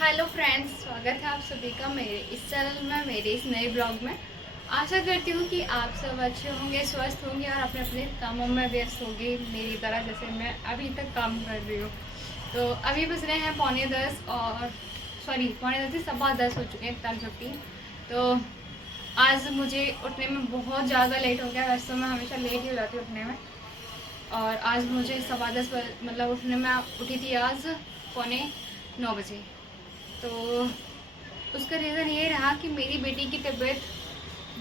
Hello friends, स्वागत है आप सभी का मेरे इस चैनल में, मेरे इस नए ब्लॉग में। आशा करती हूँ कि आप सब अच्छे होंगे, स्वस्थ होंगे और अपने अपने कामों में व्यस्त होंगे मेरी तरह, जैसे मैं अभी तक काम कर रही हूँ। तो अभी बज रहे हैं 9:45 और पौने 10 से 10:15 हो चुके हैं, 10:15। तो आज मुझे उठने में बहुत ज़्यादा लेट हो गया। वैसे तो मैं हमेशा लेट ही हो जाती हूँ उठने में, और आज मुझे 10:15 मतलब उठने में उठी थी आज 8:45 बजे। तो उसका रीज़न ये रहा कि मेरी बेटी की तबीयत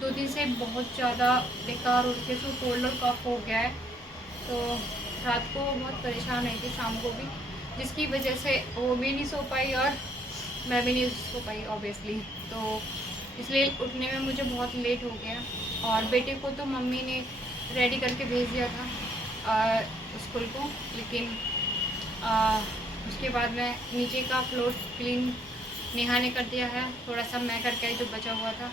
2 दिन से बहुत ज़्यादा बेकार हो रही थी, उसको कोल्ड और कफ हो गया है। तो रात को बहुत परेशान रही थी, शाम को भी, जिसकी वजह से वो भी नहीं सो पाई और मैं भी नहीं सो पाई ऑब्वियसली। तो इसलिए उठने में मुझे बहुत लेट हो गया। और बेटे को तो मम्मी ने रेडी करके भेज दिया था स्कूल को, लेकिन उसके बाद मैं नीचे का फ्लोर क्लीन नेहा ने कर दिया है, थोड़ा सा मैं करके आई जो बचा हुआ था।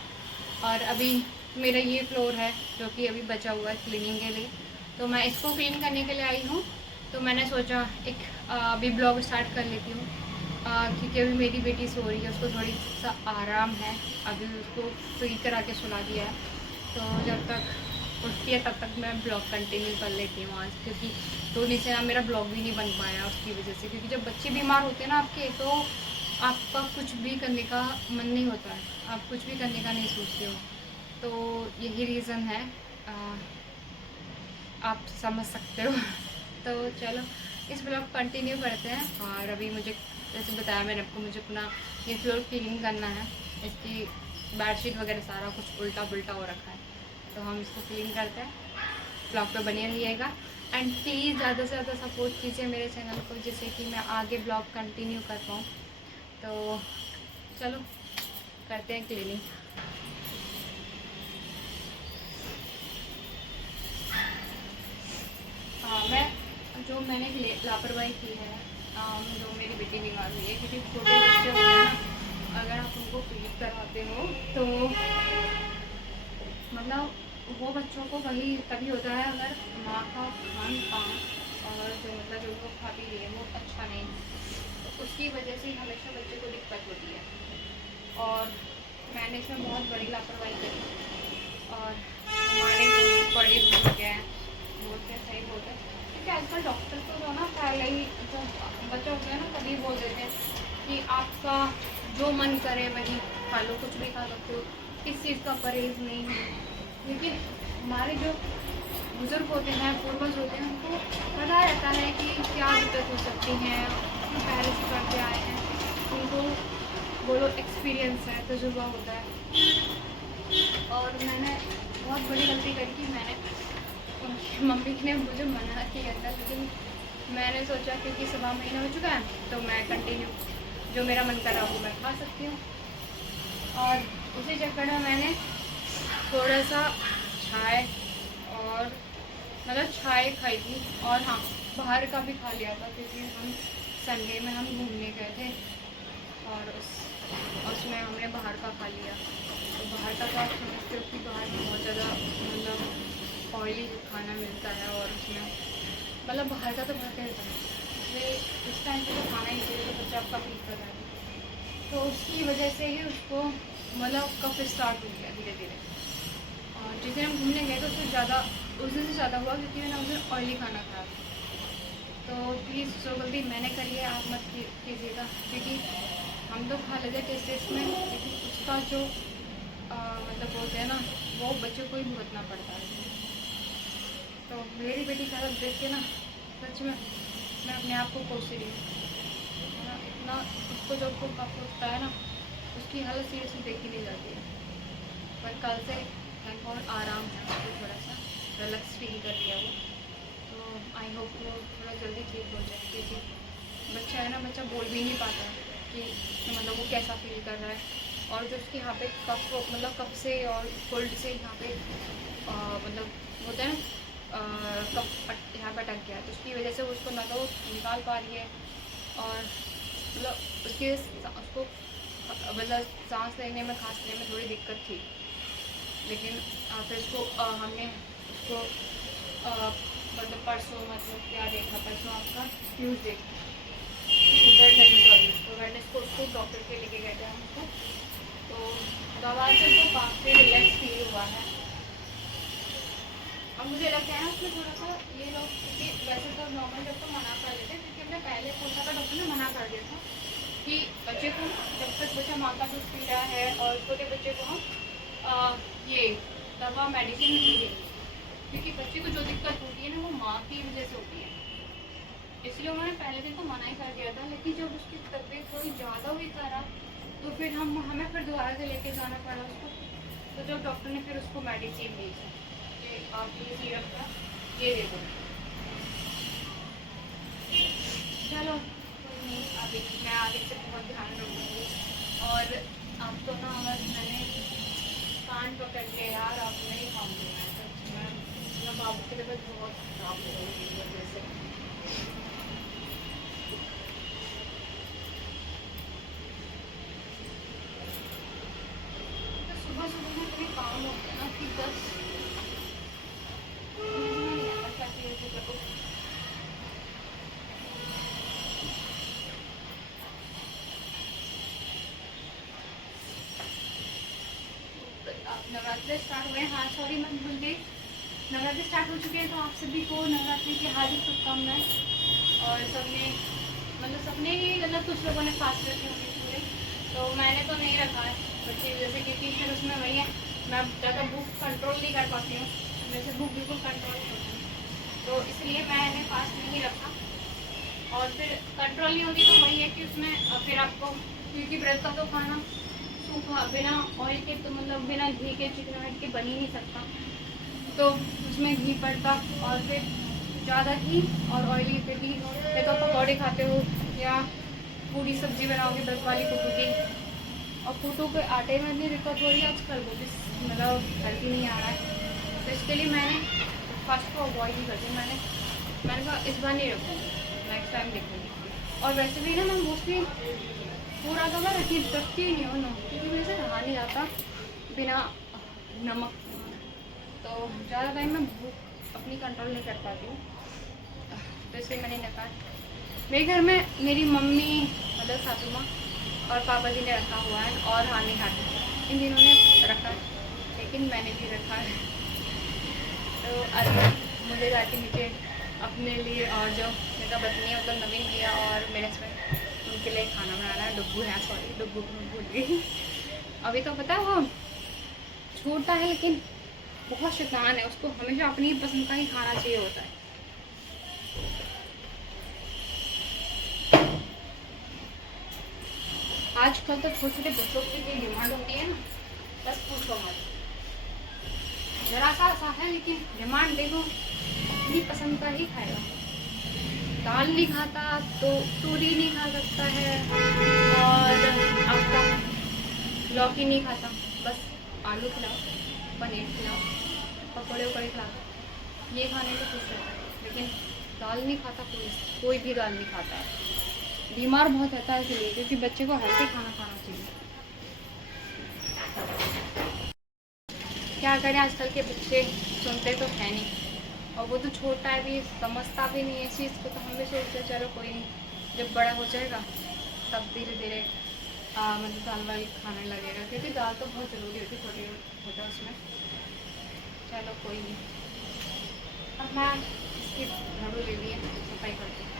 और अभी मेरा ये फ्लोर है जो कि अभी बचा हुआ है क्लीनिंग के लिए, तो मैं इसको क्लीन करने के लिए आई हूँ। तो मैंने सोचा एक अभी ब्लॉग स्टार्ट कर लेती हूँ, क्योंकि अभी मेरी बेटी सो रही है, उसको थोड़ी सा आराम है। अभी उसको फीड करा के सुला दिया है, तो जब तक उठती है तब तक मैं ब्लॉग कंटिन्यू कर लेती हूँ आज, क्योंकि 2 दिन से ना मेरा ब्लॉग भी नहीं बन पाया उसकी वजह से। क्योंकि जब बच्चे बीमार होते हैं ना आपके, तो आपका कुछ भी करने का मन नहीं होता है, आप कुछ भी करने का नहीं सोचते हो। तो यही रीज़न है, आप समझ सकते हो। तो चलो इस ब्लॉग कंटिन्यू करते हैं। और अभी मुझे जैसे बताया मैंने आपको, मुझे अपना ये फ्लोर क्लीन करना है। इसकी बेडशीट वगैरह सारा कुछ उल्टा पुल्टा हो रखा है, तो हम इसको क्लीन करते हैं। ब्लॉग पे बने रहिएगा एंड प्लीज़ ज़्यादा से ज़्यादा सपोर्ट कीजिए मेरे चैनल को, जिससे कि मैं आगे ब्लॉग कंटिन्यू कर पाऊँ। तो चलो करते हैं क्लीनिंग। मैं जो मैंने लापरवाही की है, जो मेरी बेटी बीमार हुई है, क्योंकि छोटे बच्चे होते हैं ना, अगर आप उनको फीड करवाते हो तो मतलब वो बच्चों को वही तभी होता है अगर माँ का खान पान और जो वो खा पी रही है वो अच्छा नहीं, तो उसकी वजह से हमेशा बच्चे को दिक्कत होती है। और मैंने इसमें बहुत बड़ी लापरवाही करी, और हमारे जो बड़े बुजुर्ग हैं बोलते हैं, सही बोलते हैं, क्योंकि आजकल डॉक्टर तो ना पहले ही जो बच्चे होते हैं ना तभी बोल देते हैं कि आपका जो मन करे वही खा लो, कुछ भी खा सकते हो, किस चीज़ का परहेज नहीं है। लेकिन हमारे जो बुजुर्ग होते हैं, पूर्वज होते हैं, उनको पता रहता है कि क्या दिक्कत हो सकती हैं, जो पहले से करते आए हैं, उनको बोलो एक्सपीरियंस है, तजुर्बा होता है। और मैंने बहुत बड़ी गलती करी कि मैंने उनकी मम्मी ने मुझे मना किया था, लेकिन मैंने सोचा क्योंकि 7 महीने हो चुका है तो मैं कंटिन्यू जो मेरा मन कर रहा वो मैं खा सकती हूँ। और उसी चक्कर में मैंने थोड़ा सा चाय और चाय खाई थी, और हाँ बाहर का भी खा लिया था, क्योंकि हम संडे में हम घूमने गए थे और उसमें हमने बाहर का खा लिया। तो बाहर का तो आप समझते हो कि बाहर बहुत ज़्यादा ऑयली खाना मिलता है, और उसमें बाहर का तो खाते रहता है, इसलिए उस टाइम पे तो खाना ही चाहिए, तो बच्चा आपका फील कर रहा है। तो उसकी वजह से ही उसको कफ स्टार्ट हो गया धीरे धीरे। और जिस दिन हम घूमने गए तो उस दिन से ज़्यादा हुआ, क्योंकि मैंने उस दिन ऑयली खाना खाया। तो प्लीज़ जो गलती मैंने करी है आप मत कीजिएगा, क्योंकि हम तो खा लेते टेस्ट में, लेकिन उसका जो बोलते हैं ना, वो बच्चों को ही भुगतना पड़ता है। तो मेरी बेटी का हालत देख के ना सच में मैं अपने आप को कोस रही हूँ ना, इतना उसको जब को कफ होता है ना, उसकी हालत सीरियसली देखी नहीं जाती है। पर कल से थैंक और आराम है, उसको थोड़ा सा रिलैक्स फील कर लिया वो। तो आई होप वो थोड़ा जल्दी ठीक हो जाए, क्योंकि बच्चा है ना, बच्चा बोल भी नहीं पाता कि वो कैसा फील कर रहा है। और जो उसके यहाँ पे कफ कफ से और कोल्ड से यहाँ पे होता है ना, कफ यहाँ पे अटक गया, तो उसकी वजह से उसको ना तो निकाल पा रही है, और उसको सांस लेने में खांसने में थोड़ी दिक्कत थी। लेकिन फिर हमने उसको परसों क्या देखा, परसों आपका ट्यूसडे वेडनेसडे, सॉरी, तो वेडनेस को उसको डॉक्टर कि बच्चे को जब तक बच्चा माँ का दूध पी रहा है और छोटे बच्चे को हम ये दवा मेडिसिन नहीं देंगे, क्योंकि बच्चे को जो दिक्कत होती है ना वो माँ की वजह से होती है। इसलिए उन्होंने पहले दिन तो मना ही कर दिया था, लेकिन जब उसकी तबीयत थोड़ी ज़्यादा हुई खराब तो फिर हमें फिर दोबारा से लेके जाना पड़ा उसको। तो जब डॉक्टर ने फिर उसको मेडिसिन दी थी कि आप ये सिरप का ये दे दो। चलो कोई नहीं, अभी मैं आगे से बहुत ध्यान रखूँगी। और अब तो ना बस मैंने कान पकड़ के यार अब नहीं खाऊंगी मैं, सच मैं बाबू के लिए बस बहुत खराब हो गई वजह से। सुबह सुबह में इतने काम होते हैं ना कि बस नहीं आता क्या चीज़ करो। नवरात्रि स्टार्ट हुए, हाँ सॉरी मैं भूल गई, नवरात्रि स्टार्ट हो चुके हैं। तो आप सभी को नवरात्रि की हार्दिक शुभकामनाएं। और सबने मतलब सबने ही मतलब कुछ लोगों ने फास्ट रखे होंगे पूरे, तो मैंने तो नहीं रखा है बच्चे जैसे, क्योंकि फिर उसमें वही है मैं ज़्यादा भूख कंट्रोल नहीं कर पाती हूँ, वैसे भूख बिल्कुल कंट्रोल नहीं होती, तो इसलिए मैंने फास्ट नहीं रखा। और फिर कंट्रोल नहीं होती तो वही है कि उसमें फिर आपको, क्योंकि व्रत का तो खाना सूखा बिना ऑयल के तो मतलब बिना घी के चिकनाहट के बन ही नहीं सकता, तो उसमें घी पड़ता और फिर ज़्यादा घी और ऑयली पे भी, या तो पकौड़े खाते हो या पूरी सब्जी बनाओगे व्रत वाली कुटू की। और कुटू के आटे में इतनी दिक्कत हो रही है आजकल, वो भी मतलब हेल्दी नहीं आ रहा है, तो इसके लिए मैंने फास्ट को अवॉइड ही करती हूँ। मैंने कहा इस बार नहीं रखूँगी, नेक्स्ट टाइम देखूँगी। और वैसे भी ना मैं मोस्टली पूरा तो मैं रखती ही नहीं हूँ ना, क्योंकि मेरे से रहा नहीं जाता बिना नमक, तो ज़्यादा टाइम मैं भूख अपनी कंट्रोल नहीं कर पाती हूँ, तो इसलिए मैंने नकार। मेरे घर में मेरी मम्मी मतलब सासू माँ और पापा जी ने रखा हुआ है और हानि हाथी इन दिनों ने रखा है, लेकिन मैंने भी रखा है। तो अरे मुझे जाके नीचे अपने लिए और जो मेरा पत्नी है मतलब नवीन भैया और मेरे हस्बैंड उनके लिए खाना बनाना है। डुग्गू है, सॉरी डुग्गू को मैं भूल गई। अभी तो पता है वो छोटा है लेकिन बहुत शैतान है, उसको हमेशा अपनी पसंद का ही खाना चाहिए होता है। आजकल तो छोटे छोटे बच्चों की जो डिमांड होती है ना, बस पूछो मत, जरा सा है लेकिन डिमांड देखो अपनी पसंद का ही खाएगा। दाल नहीं खाता तो तूरी नहीं खा सकता है, और आपका लौकी नहीं खाता, बस आलू खिलाओ, पनीर खिलाओ, पकौड़े वकौड़े खिलाओ, ये खाने को खुश रहता है। लेकिन दाल नहीं खाता, कोई भी दाल नहीं खाता। बीमार बहुत रहता है इसलिए, क्योंकि बच्चे को हेल्दी खाना खाना चाहिए। क्या करें, आजकल के बच्चे सुनते तो है नहीं, और वो तो छोटा है भी, समझता भी नहीं है इस चीज़ को, तो हम भी सोचते चलो कोई नहीं, जब बड़ा हो जाएगा तब धीरे धीरे मतलब दाल वाली खाने लगेगा, क्योंककि दाल तो बहुत ज़रूरी होती है छोटे छोटा उसमें। चलो कोई नहीं, अब मैं इसकी झाड़ू ले ली है, सफाई करती हूँ।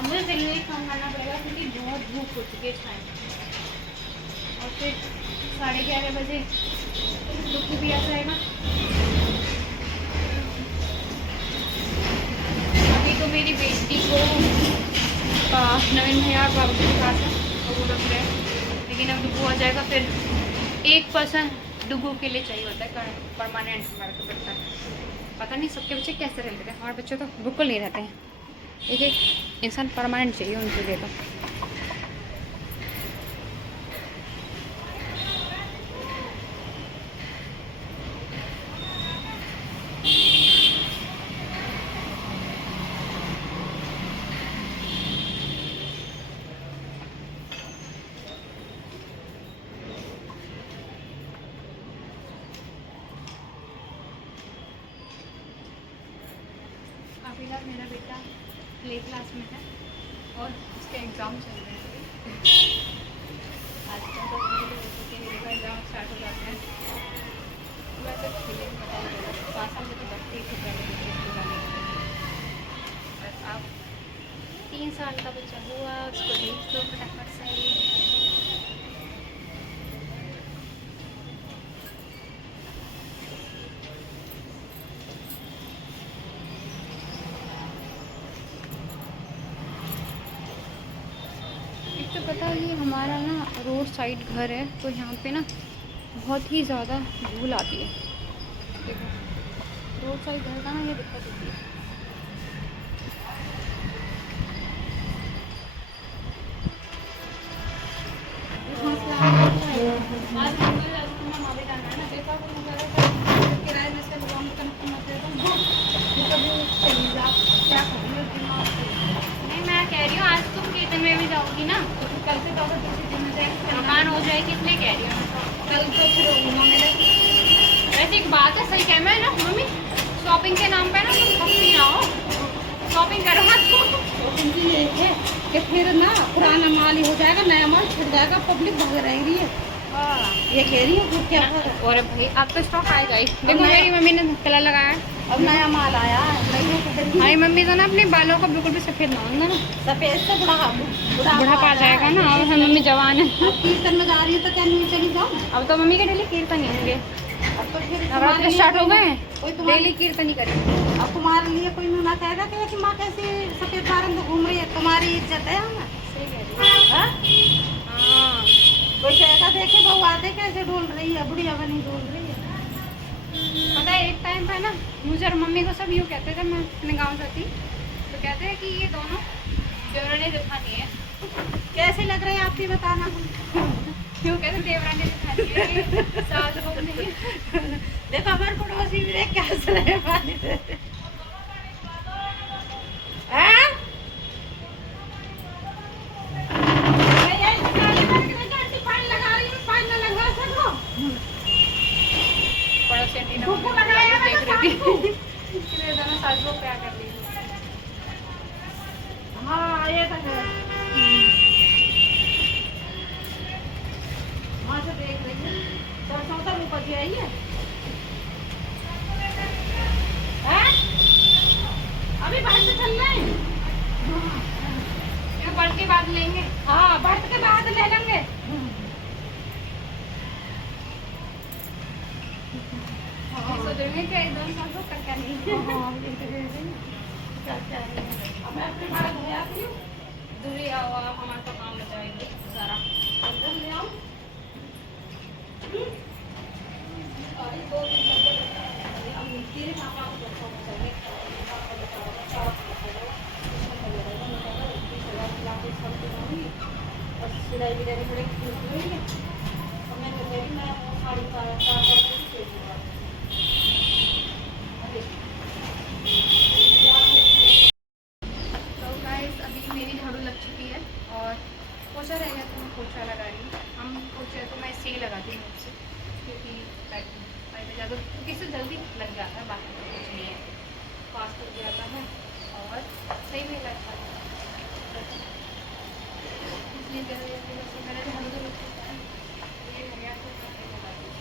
अब मुझे जल्दी काम करना पड़ेगा क्योंकि बहुत भूख हो चुकी है इस टाइम, और फिर 11:30 बजे दुखी भी आ जाएगा। अभी तो मेरी बेटी को नवीन भैया और बाबू के पास है और वो रख रहे हैं, लेकिन अब डुगू आ जाएगा फिर 1% डुगू के लिए चाहिए होता है परमानेंट हमारा तो बच्चा। पता नहीं सबके बच्चे कैसे रहते हैं, हमारे बच्चे तो बिल्कुल नहीं रहते हैं। एक एक इंसान परमानेंट चाहिए उनके लिए तो। फिलहाल मेरा बेटा प्ले क्लास में है और उसके एग्ज़ाम चल रहे हैं अभी। आज का तो हो चुके मेरे का एग्ज़ाम स्टार्ट हो जाते हैं। वैसे फीलिंग बताइए 5 साल में तो बच्चे ही थे पहले स्कूल जाने के। बस अब 3 साल का बच्चा हुआ, उसको भेज दो फटाफट से। तो पता है ये हमारा ना रोड साइड घर है, तो यहाँ पे ना बहुत ही ज़्यादा धूल आती है। देखो रोड साइड घर का ना ये दिक्कत होती है। नहीं मैं कह रही हूँ आज तुम कितने में भी जाओगी ना, कल से तो मकान हो जाएगी, इसलिए कह रही हूँ कल तो फिर। वैसे एक बात है, सही कह मैं ना मम्मी, शॉपिंग के नाम पे ना तुम ठगती ना हो, शॉपिंग करो मत। शॉपिंग की ये है कि फिर ना पुराना माल ही हो जाएगा, नया माल छूट जाएगा, पब्लिक भाग रही है। ये कह रही हूँ क्या है। और भाई अब तो स्टॉक आएगा ही। देखो मेरी मम्मी ने कलर लगाया है, अब नया माल आया है। हमारी मम्मी तो ना अपने बालों को बिल्कुल भी सफ़ेद ना होगा ना, सफेद से बुढ़ापा आ जाएगा ना। और मम्मी जवान है। अब कीर्तन में जा रही है तो क्या नहीं चली जाऊँ। अब तो मम्मी के डेली कीर्तन ही होंगे, अब तो फिर नवरात्र स्टार्ट हो गए, कोई डेली कीर्तन ही करेंगे। अब तुम्हारे लिए कोई ना कहेगा कि माँ कैसी सफेद बारन तो घूम रही है, तुम्हारी इज्जत है हमें। सही कह रही है। हाँ कोई कहेगा देखे बहू आते कैसे डोल रही है, बुढ़िया बनी डोल रही है। पता है एक टाइम पे ना मुझे और मम्मी को सब यूँ कहते थे, मैं अपने गाँव जाती तो कहते हैं कि ये दोनों देवरानी जेठानी है। कैसे लग रहे हैं आप भी बताना। क्यों कहते देवरानी जेठानी है, सास बहू नहीं है। देखो हमारे पड़ोसी भी देख के हंस रहे हैं पानी से। हाँ ये तो है। वहाँ से देख रही है, सरसों तो ऊपर जी आई है। अभी बाहर से चल रहे हैं। बढ़ के बाद लेंगे। हाँ बढ़ के बाद ले लेंगे। सोच रही कि एकदम सब कर क्या नहीं। मैं अपने बाहर ले आती हूँ। दूरी आओ, हमारा तो काम बचाएगी सारा। ले आओ। सिलाई भी देनी पड़ेगी, मैं तो मेरी मैं साड़ी तो गाइस अभी मेरी झाड़ू लग चुकी है और पोछा रह गया तो मैं पोछा लगा रही हूँ। हम पोछा तो मैं इससे ही लगाती हूँ मुझसे, क्योंकि पैर में ज़्यादा क्योंकि इससे जल्दी लग जाता है, बाकी तो कुछ नहीं है, फास्ट हो जाता है और सही भी लगता है। इसलिए मेरा झाड़ू तो लग चुका है, ये हो गया तो मैं लगाती हूँ।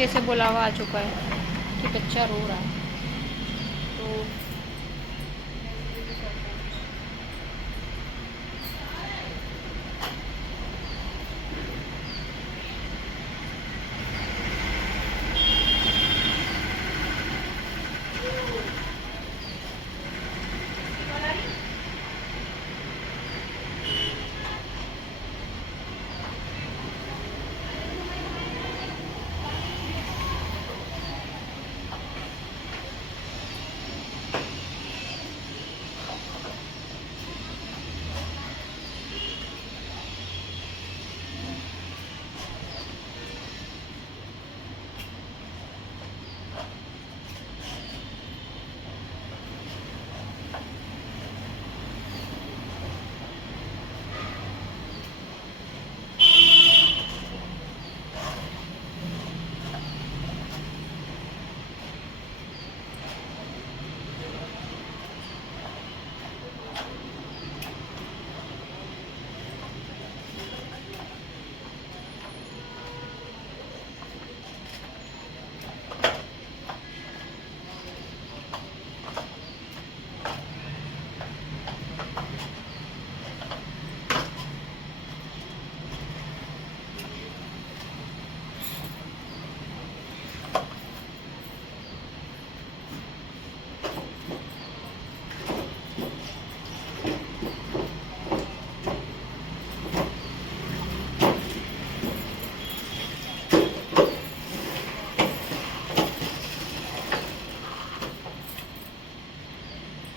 नीचे से बुलावा आ चुका है कि बच्चा रो रहा है, तो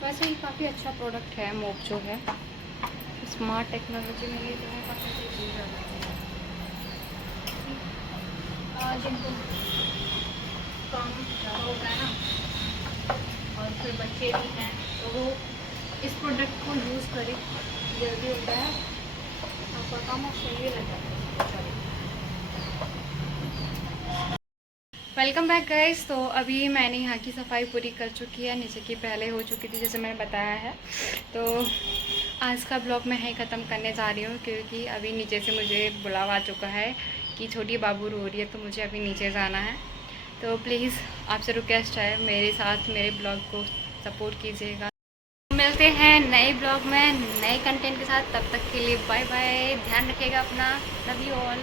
वैसे ही काफ़ी अच्छा प्रोडक्ट है मोप जो है, स्मार्ट टेक्नोलॉजी में ये जो है काफ़ी अच्छी चीज़ है। जिनको काम ज़्यादा होता है ना, और फिर बच्चे भी हैं, तो वो इस प्रोडक्ट को यूज़ करें, जल्दी होता है आपका काम और सही रहता है। Welcome back guys. तो अभी मैंने यहाँ की सफाई पूरी कर चुकी है, नीचे की पहले हो चुकी थी जैसे मैंने बताया है। तो आज का ब्लॉग मैं यहीं ख़त्म करने जा रही हूँ, क्योंकि अभी नीचे से मुझे बुलावा आ चुका है कि छोटी बाबू रो रही है, तो मुझे अभी नीचे जाना है। तो प्लीज़ आपसे रिक्वेस्ट है, मेरे साथ मेरे ब्लॉग को सपोर्ट कीजिएगा। मिलते हैं नए ब्लॉग में नए कंटेंट के साथ, तब तक के लिए बाय बाय। ध्यान रखिएगा अपना, लव यू ऑल।